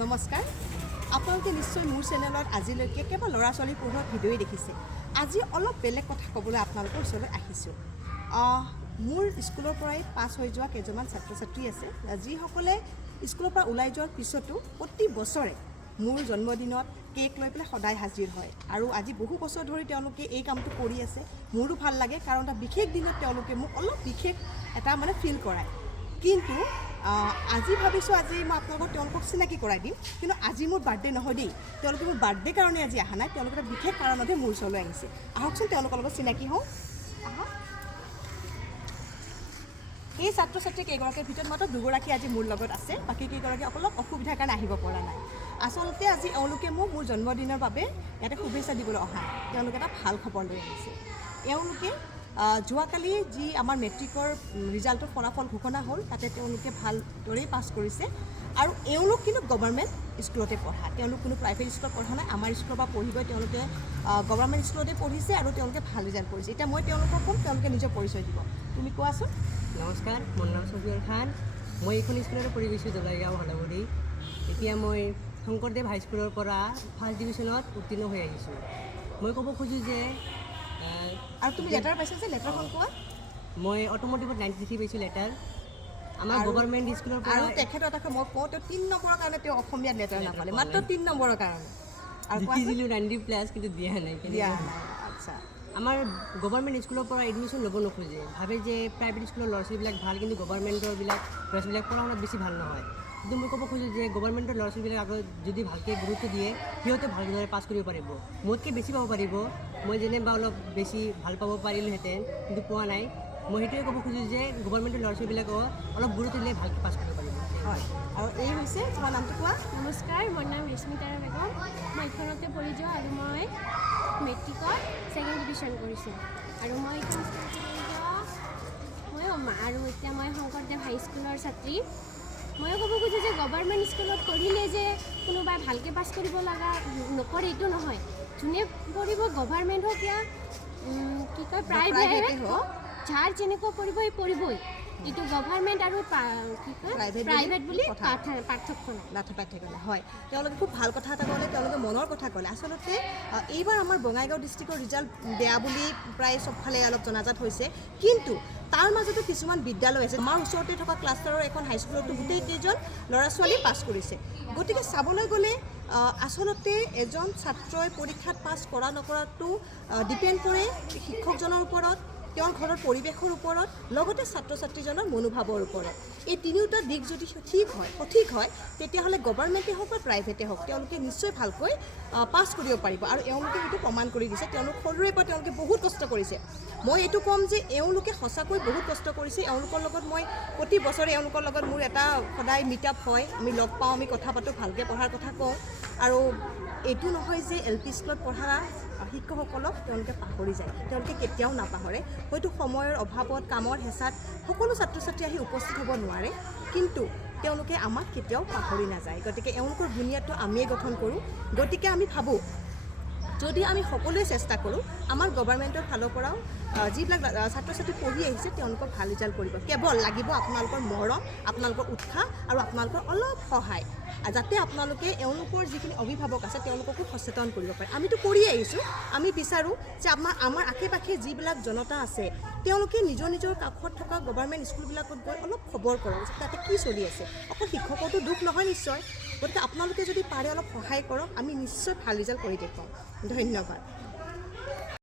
নমস্কাৰ আপোনালোকে নিশ্চয় মোৰ চেনেলত আজিলৈকে কেৱল ল'ৰা ছোৱালী পঢ়োৱা ভিডিঅ'ই দেখিছে আজি অলপ বেলেগ কথা ক'বলৈ আপোনালোকৰ ওচৰলৈ আহিছোঁ মোৰ স্কুলৰ পৰাই পাছ হৈ যোৱা কেইজনমান ছাত্ৰ ছাত্ৰী আছে যিসকলে স্কুলৰ পৰা ওলাই যোৱাৰ পিছতো প্ৰতি বছৰে মোৰ জন্মদিনত কেক লৈ পেলাই সদায় হাজিৰ হয় আৰু আজি বহু বছৰ ধৰি তেওঁলোকে এই কামটো কৰি আছে মোৰো ভাল লাগে কাৰণ এটা বিশেষ দিনত তেওঁলোকে মোক অলপ বিশেষ এটা ফিল কৰায় কিন্তু আজি ভাবিছোঁ আজি মই আপোনালোকক তেওঁলোকক চিনাকি কৰাই দিম কিন্তু আজি মোৰ বাৰ্থডে নহয় দেই তেওঁলোকে মোৰ বাৰ্থডে কাৰণে আজি অহা নাই তেওঁলোকে এটা বিশেষ কাৰণতহে মোৰ ওচৰলৈ আহিছে আহকচোন তেওঁলোকৰ লগত চিনাকি হওঁ এই ছাত্ৰ ছাত্ৰী কেইগৰাকীৰ ভিতৰত মাত্ৰ দুগৰাকী আজি মোৰ লগত আছে বাকী কেইগৰাকী অলপ অসুবিধাৰ কাৰণে আহিব পৰা নাই আচলতে আজি এওঁলোকে মোক মোৰ জন্মদিনৰ বাবে ইয়াতে শুভেচ্ছা দিবলৈ অহা তেওঁলোকে এটা ভাল খবৰ লৈ আহিছে এওঁলোকে যোৱাকালি যি আমাৰ মেট্ৰিকৰ ৰিজাল্টৰ ফলাফল ঘোষণা হ'ল তাতে তেওঁলোকে ভালদৰেই পাছ কৰিছে আৰু এওঁলোক কিন্তু গভৰ্ণমেণ্ট স্কুলতে পঢ়া তেওঁলোক কোনো প্ৰাইভেট স্কুলত পঢ়া নাই আমাৰ স্কুলৰ পৰা পঢ়ি গৈ তেওঁলোকে গভৰ্ণমেণ্ট স্কুলতে পঢ়িছে আৰু তেওঁলোকে ভাল ৰিজাল্ট কৰিছে এতিয়া মই তেওঁলোকক ক'ম তেওঁলোকে নিজৰ পৰিচয় দিব তুমি কোৱাচোন নমস্কাৰ মোৰ নাম ছবিউল খান মই এইখন স্কুলতে পঢ়ি গৈছোঁ দলাইগাঁও হালাগুৰি এতিয়া মই শংকৰদেৱ হাইস্কুলৰ পৰা ফাৰ্ষ্ট ডিভিজনত উত্তীৰ্ণ হৈ আহিছোঁ মই ক'ব খোজোঁ যে আৰু তুমি লেটাৰ পাইছা যে লেটাৰখন কোৱা মই অট'মোটিভত 93 পাইছোঁ লেটাৰ আমাৰ গভৰ্ণমেণ্ট স্কুলৰ পৰা আৰু তেখেতৰ এটা মই কওঁ তেওঁ 3 নম্বৰৰ কাৰণে তেওঁ অসমীয়াত লেটাৰ নাপালে মাত্ৰ 3 নম্বৰৰ কাৰণে আৰু জিকিছিলোঁ 90+ কিন্তু দিয়া নাই আচ্ছা আমাৰ গভৰ্ণমেণ্ট স্কুলৰ পৰা এডমিশ্যন ল'ব নোখোজে ভাবে যে প্ৰাইভেট স্কুলৰ ল'ৰা ছোৱালীবিলাক ভাল কিন্তু গভৰ্ণমেণ্টৰবিলাক ল'ৰা ছোৱালীবিলাক পঢ়া শুনাত বেছি ভাল নহয় কিন্তু মই ক'ব খোজোঁ যে গভৰ্ণমেণ্টৰ ল'ৰা ছোৱালীবিলাক আগত যদি ভালকৈ গুৰুত্ব দিয়ে সিহঁতে ভালদৰে পাছ কৰিব পাৰিব মোতকৈ বেছি পাব পাৰিব মই যেনিবা অলপ বেছি ভাল পাব পাৰিলোহেঁতেন কিন্তু পোৱা নাই মই সেইটোৱে ক'ব খোজোঁ যে গভৰ্ণমেণ্টৰ ল'ৰা ছোৱালীবিলাকক অলপ গুৰুত্ব দিলে ভালকৈ পাছ কৰিব পাৰিব হয় আৰু এই হৈছে তোমাৰ নামটো কোৱা নমস্কাৰ মোৰ নাম ৰেশ্মিতাৰা বেগম মই এইখনতে পঢ়ি যাওঁ আৰু মই মেট্ৰিকত 2nd ডিভিজন কৰিছোঁ আৰু মই এইখন স্কুলতে পঢ়ি যাওঁ আৰু এতিয়া মই শংকৰদেৱ হাইস্কুলৰ ছাত্ৰী ময়ো ক'ব খোজোঁ যে গভৰ্ণমেণ্ট স্কুলত পঢ়িলে যে কোনোবাই ভালকৈ পাছ কৰিব লগা নকৰে এইটো নহয় যোনে পঢ়িব গভৰ্ণমেণ্ট হওক ইয়া কি কয় প্ৰাইভেট হওক যাৰ যেনেকুৱা পঢ়িব সেই পঢ়িবই এইটো গভৰ্ণমেণ্ট আৰু কি কয় প্ৰাইভেট বুলি পাৰ্থক্য নাই হয় তেওঁলোকে খুব ভাল কথা এটা ক'লে তেওঁলোকে মনৰ কথা ক'লে আচলতে এইবাৰ আমাৰ বঙাইগাঁও ডিষ্ট্ৰিক্টৰ ৰিজাল্ট বেয়া বুলি প্ৰায় চবফালে অলপ জনাজাত হৈছে কিন্তু তাৰ মাজতো কিছুমান বিদ্যালয় আছে আমাৰ ওচৰতে থকা ক্লাষ্টাৰৰ এখন হাইস্কুলতো গোটেইকেইজন ল'ৰা ছোৱালী পাছ কৰিছে গতিকে চাবলৈ গ'লে আচলতে এজন ছাত্ৰই পৰীক্ষাত পাছ কৰা নকৰাটো ডিপেণ্ড কৰে শিক্ষকজনৰ ওপৰত তেওঁৰ ঘৰৰ পৰিৱেশৰ ওপৰত লগতে ছাত্ৰ ছাত্ৰীজনৰ মনোভাৱৰ ওপৰত এই তিনিওটা দিশ যদি সঠিক হয় তেতিয়াহ'লে গভৰ্ণমেণ্টে হওক বা প্ৰাইভেটে হওক তেওঁলোকে নিশ্চয় ভালকৈ পাছ কৰিব পাৰিব আৰু এওঁলোকে এইটো প্ৰমাণ কৰি দিছে তেওঁলোক সৰুৰে পৰা তেওঁলোকে বহুত কষ্ট কৰিছে মই এইটো ক'ম যে এওঁলোকে সঁচাকৈ বহুত কষ্ট কৰিছে এওঁলোকৰ লগত মই প্ৰতি বছৰে এওঁলোকৰ লগত মোৰ এটা সদায় মিট আপ হয় আমি লগ পাওঁ আমি কথা পাতোঁ ভালকৈ পঢ়াৰ কথা কওঁ আৰু এইটো নহয় যে LP স্কুলত পঢ়া শিক্ষকসকলক তেওঁলোকে পাহৰি যায় তেওঁলোকে কেতিয়াও নাপাহৰে হয়তো সময়ৰ অভাৱত কামৰ হেঁচাত সকলো ছাত্ৰ ছাত্ৰী আহি উপস্থিত হ'ব নোৱাৰে কিন্তু তেওঁলোকে আমাক কেতিয়াও পাহৰি নাযায় গতিকে এওঁলোকৰ বুনিয়াদটো আমিয়ে গঠন কৰোঁ গতিকে আমি ভাবোঁ যদি আমি সকলোৱে চেষ্টা কৰোঁ আমাৰ গভৰ্ণমেণ্টৰ ফালৰ পৰাও যিবিলাক ছাত্ৰ ছাত্ৰী পঢ়ি আহিছে তেওঁলোকক ভাল ৰিজাল্ট কৰিব কেৱল লাগিব আপোনালোকৰ মৰম আপোনালোকৰ উৎসাহ আৰু আপোনালোকৰ অলপ সহায় যাতে আপোনালোকে এওঁলোকৰ যিখিনি অভিভাৱক আছে তেওঁলোককো সচেতন কৰিব পাৰে আমিতো কৰি আহিছোঁ আমি বিচাৰোঁ যে আমাৰ আশে পাশে যিবিলাক জনতা আছে তেওঁলোকে নিজৰ কাষত থকা গভৰ্ণমেণ্ট স্কুলবিলাকত গৈ অলপ খবৰ কৰক যে তাতে কি চলি আছে অকল শিক্ষকৰতো দুখ নহয় নিশ্চয় গতিকে আপোনালোকে যদি পাৰে অলপ সহায় কৰক আমি নিশ্চয় ভাল ৰিজাল্ট কৰি দেখুৱাম ধন্যবাদ